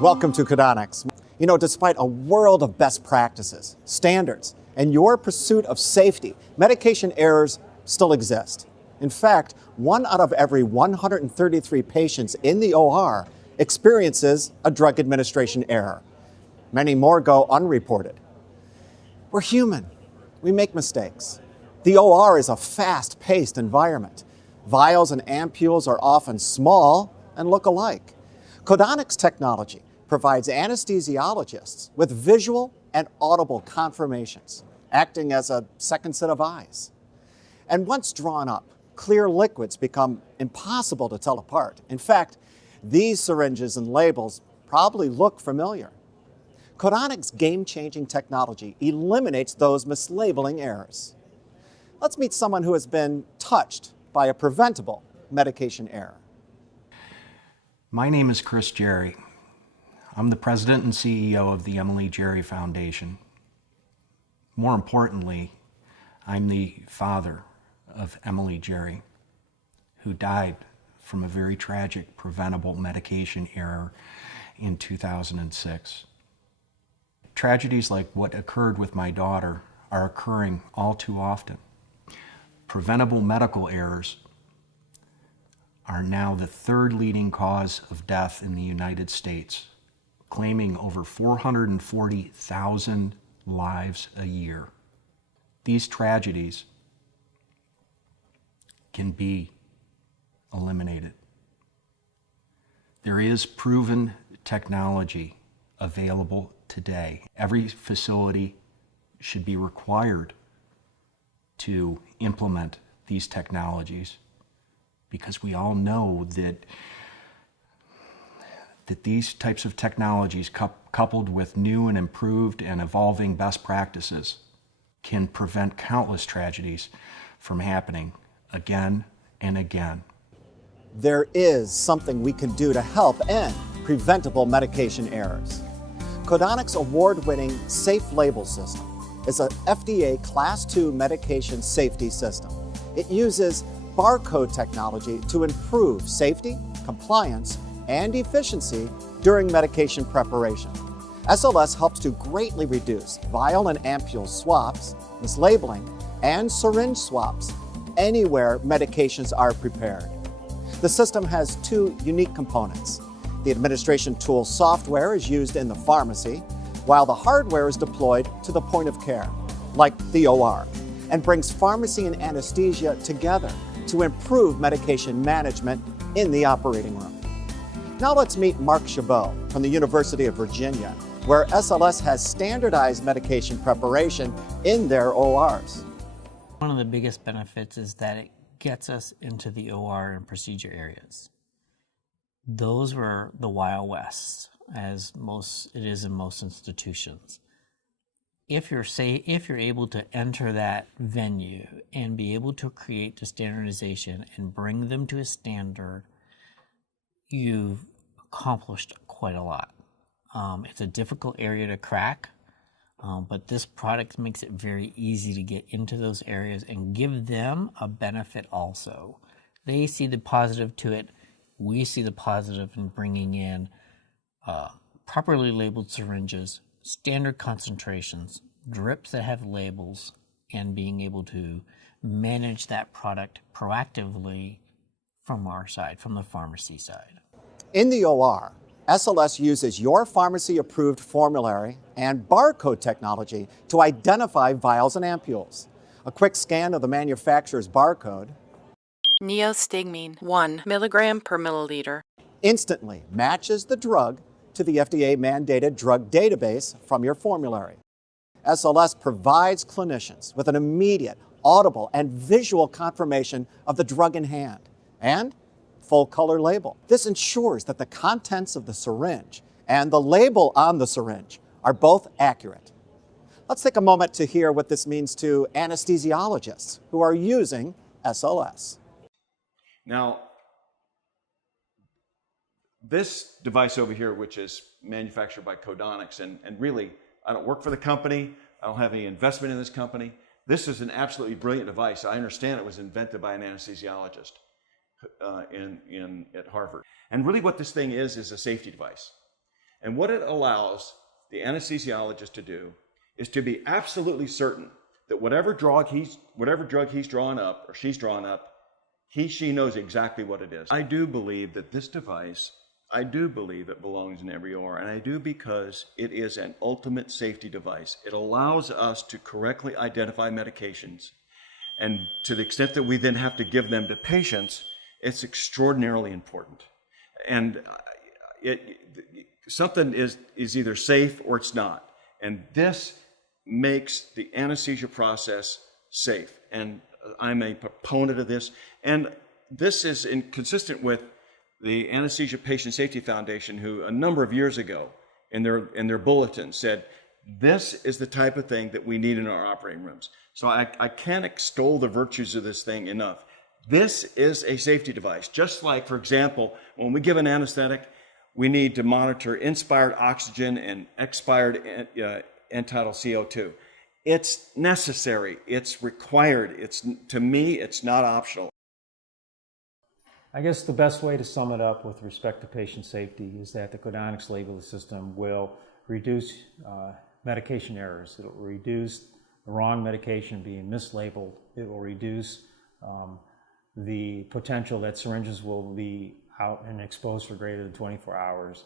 Welcome to Codonics. You know, despite a world of best practices, standards, and your pursuit of safety, medication errors still exist. In fact, 1 out of every 133 patients in the OR experiences a drug administration error. Many more go unreported. We're human. We make mistakes. The OR is a fast-paced environment. Vials and ampules are often small and look alike. Codonics technology provides anesthesiologists with visual and audible confirmations, acting as a second set of eyes. And once drawn up, clear liquids become impossible to tell apart. In fact, these syringes and labels probably look familiar. Codonics' game-changing technology eliminates those mislabeling errors. Let's meet someone who has been touched by a preventable medication error. My name is Chris Jerry. I'm the president and CEO of the Emily Jerry Foundation. More importantly, I'm the father of Emily Jerry, who died from a very tragic preventable medication error in 2006. Tragedies like what occurred with my daughter are occurring all too often. Preventable medical errors are now the third leading cause of death in the United States, claiming over 440,000 lives a year. These tragedies can be eliminated. There is proven technology available today. Every facility should be required to implement these technologies, because we all know that these types of technologies, coupled with new and improved and evolving best practices, can prevent countless tragedies from happening again and again. There is something we can do to help end preventable medication errors. Codonics' award-winning Safe Label System is a FDA Class II medication safety system. It uses barcode technology to improve safety, compliance, and efficiency during medication preparation. SLS helps to greatly reduce vial and ampule swaps, mislabeling, and syringe swaps anywhere medications are prepared. The system has two unique components. The administration tool software is used in the pharmacy, while the hardware is deployed to the point of care, like the OR, and brings pharmacy and anesthesia together to improve medication management in the operating room. Now let's meet Mark Chabot from the University of Virginia, where SLS has standardized medication preparation in their ORs. One of the biggest benefits is that it gets us into the OR and procedure areas. Those were the Wild West, as it is in most institutions. If you're able to enter that venue and be able to create the standardization and bring them to a standard, you've accomplished quite a lot. It's a difficult area to crack, but this product makes it very easy to get into those areas and give them a benefit also. They see the positive to it. We see the positive in bringing in properly labeled syringes, standard concentrations, drips that have labels, and being able to manage that product proactively from our side, from the pharmacy side. In the OR, SLS uses your pharmacy-approved formulary and barcode technology to identify vials and ampules. A quick scan of the manufacturer's barcode neostigmine 1 milligram per milliliter instantly matches the drug to the FDA-mandated drug database from your formulary. SLS provides clinicians with an immediate, audible, and visual confirmation of the drug in hand and full-color label. This ensures that the contents of the syringe and the label on the syringe are both accurate. Let's take a moment to hear what this means to anesthesiologists who are using SLS. Now, this device over here, which is manufactured by Codonics, and really, I don't work for the company, I don't have any investment in this company. This is an absolutely brilliant device. I understand it was invented by an anesthesiologist at Harvard. And really what this thing is a safety device. And what it allows the anesthesiologist to do is to be absolutely certain that whatever drug he's drawn up or she's drawn up, she knows exactly what it is. I do believe that this device, I do believe it belongs in every OR, and I do because it is an ultimate safety device. It allows us to correctly identify medications, and to the extent that we then have to give them to patients, it's extraordinarily important. And something is either safe or it's not. And this makes the anesthesia process safe. And I'm a proponent of this. And this is consistent with the Anesthesia Patient Safety Foundation, who a number of years ago in their bulletin said, this is the type of thing that we need in our operating rooms. So I can't extol the virtues of this thing enough. This is a safety device. Just like, for example, when we give an anesthetic, we need to monitor inspired oxygen and expired end-tidal CO2. It's necessary. It's required. To me, it's not optional. I guess the best way to sum it up with respect to patient safety is that the Codonics labeling system will reduce medication errors. It will reduce the wrong medication being mislabeled. It will reduce the potential that syringes will be out and exposed for greater than 24 hours.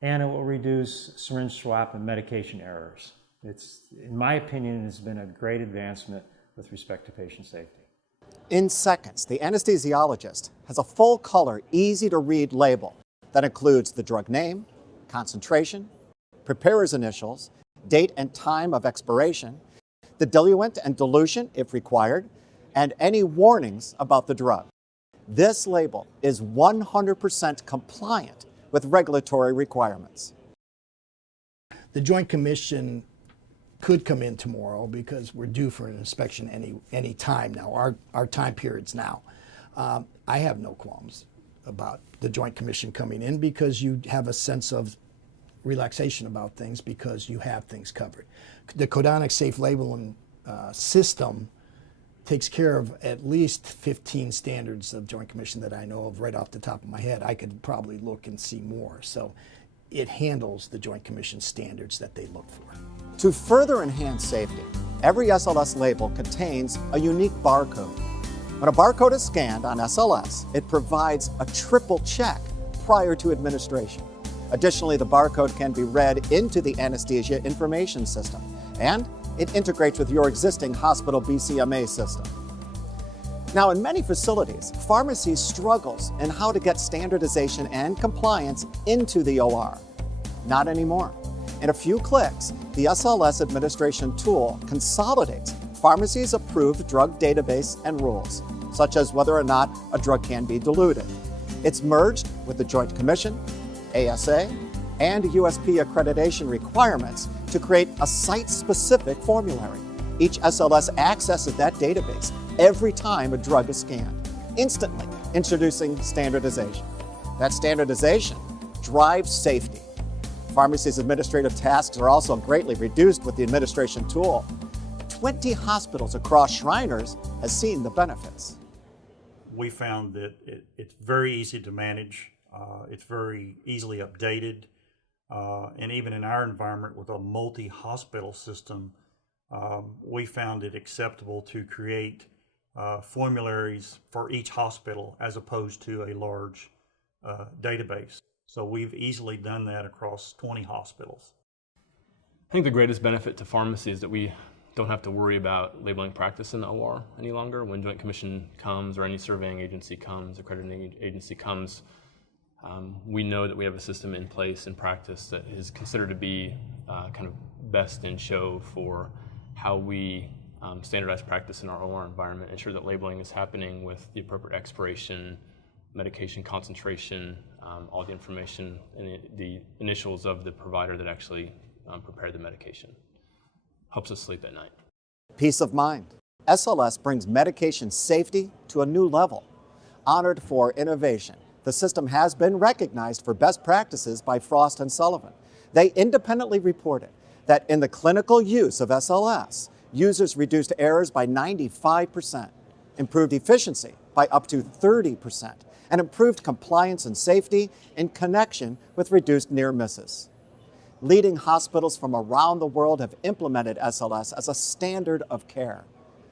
And it will reduce syringe swap and medication errors. In my opinion, it's been a great advancement with respect to patient safety. In seconds, the anesthesiologist has a full-color, easy-to-read label that includes the drug name, concentration, preparer's initials, date and time of expiration, the diluent and dilution if required, and any warnings about the drug. This label is 100% compliant with regulatory requirements. The Joint Commission could come in tomorrow because we're due for an inspection any time now. Our time period's now. I have no qualms about the Joint Commission coming in because you have a sense of relaxation about things because you have things covered. The Codonics Safe Labeling system takes care of at least 15 standards of Joint Commission that I know of right off the top of my head. I could probably look and see more. So it handles the Joint Commission standards that they look for. To further enhance safety, every SLS label contains a unique barcode. When a barcode is scanned on SLS, it provides a triple check prior to administration. Additionally, the barcode can be read into the anesthesia information system, and it integrates with your existing hospital BCMA system. Now, in many facilities, pharmacies struggles in how to get standardization and compliance into the OR. Not anymore. In a few clicks, the SLS administration tool consolidates pharmacies' approved drug database and rules, such as whether or not a drug can be diluted. It's merged with the Joint Commission, ASA, and USP accreditation requirements to create a site-specific formulary. Each SLS accesses that database every time a drug is scanned, instantly introducing standardization. That standardization drives safety. Pharmacy's administrative tasks are also greatly reduced with the administration tool. 20 hospitals across Shriners has seen the benefits. We found that it's very easy to manage. It's very easily updated. And even in our environment with a multi-hospital system, we found it acceptable to create formularies for each hospital as opposed to a large database. So we've easily done that across 20 hospitals. I think the greatest benefit to pharmacy is that we don't have to worry about labeling practice in the OR any longer. When Joint Commission comes or any surveying agency comes, accrediting agency comes, we know that we have a system in place in practice that is considered to be kind of best in show for how we standardize practice in our OR environment, ensure that labeling is happening with the appropriate expiration, medication concentration, all the information and the initials of the provider that actually prepared the medication. Helps us sleep at night. Peace of mind. SLS brings medication safety to a new level. Honored for innovation, the system has been recognized for best practices by Frost & Sullivan. They independently reported that in the clinical use of SLS, users reduced errors by 95%, improved efficiency by up to 30%, and improved compliance and safety in connection with reduced near misses. Leading hospitals from around the world have implemented SLS as a standard of care.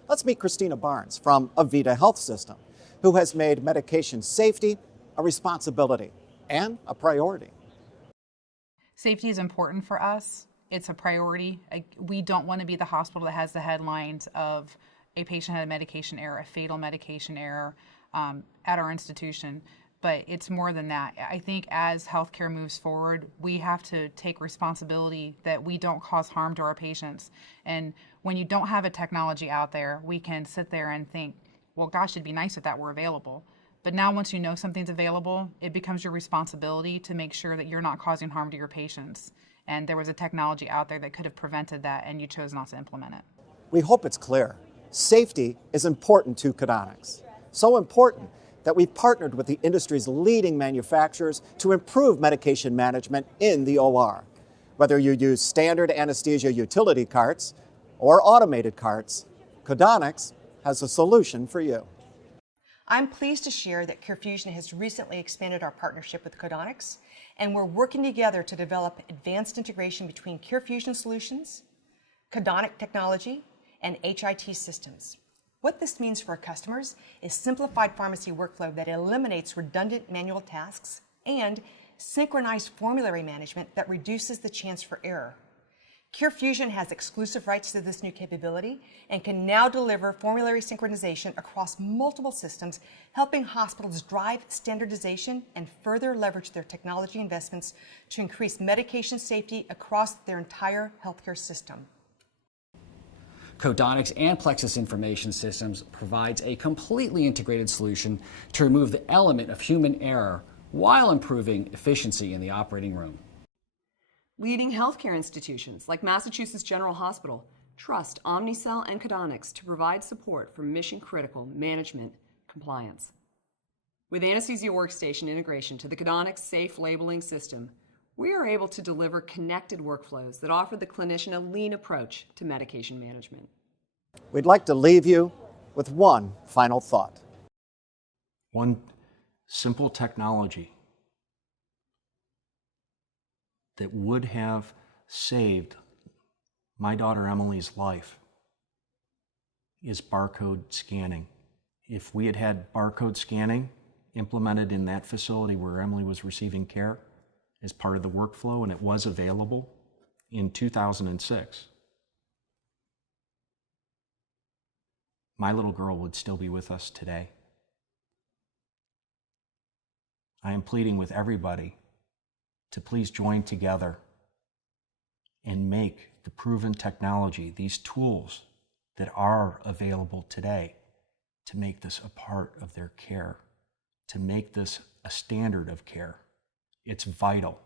Let's meet Christina Barnes from Avita Health System, who has made medication safety a responsibility and a priority. Safety is important for us. It's a priority. We don't want to be the hospital that has the headlines of a patient had a medication error, a fatal medication error at our institution. But it's more than that. I think as healthcare moves forward, we have to take responsibility that we don't cause harm to our patients. And when you don't have a technology out there, we can sit there and think, well, gosh, it'd be nice if that were available. But now once you know something's available, it becomes your responsibility to make sure that you're not causing harm to your patients. And there was a technology out there that could have prevented that, and you chose not to implement it. We hope it's clear. Safety is important to Codonics. So important that we've partnered with the industry's leading manufacturers to improve medication management in the OR. Whether you use standard anesthesia utility carts or automated carts, Codonics has a solution for you. I'm pleased to share that CareFusion has recently expanded our partnership with Codonics, and we're working together to develop advanced integration between CareFusion solutions, Codonic technology, and HIT systems. What this means for our customers is simplified pharmacy workflow that eliminates redundant manual tasks and synchronized formulary management that reduces the chance for error. CareFusion has exclusive rights to this new capability and can now deliver formulary synchronization across multiple systems, helping hospitals drive standardization and further leverage their technology investments to increase medication safety across their entire healthcare system. Codonics and Plexus Information Systems provides a completely integrated solution to remove the element of human error while improving efficiency in the operating room. Leading healthcare institutions like Massachusetts General Hospital trust Omnicell and Codonics to provide support for mission-critical management compliance. With Anesthesia Workstation integration to the Codonics Safe Labeling System, we are able to deliver connected workflows that offer the clinician a lean approach to medication management. We'd like to leave you with one final thought. One simple technology that would have saved my daughter Emily's life is barcode scanning. If we had had barcode scanning implemented in that facility where Emily was receiving care as part of the workflow, and it was available in 2006, my little girl would still be with us today. I am pleading with everybody to please join together and make the proven technology, these tools that are available today, to make this a part of their care, to make this a standard of care. It's vital.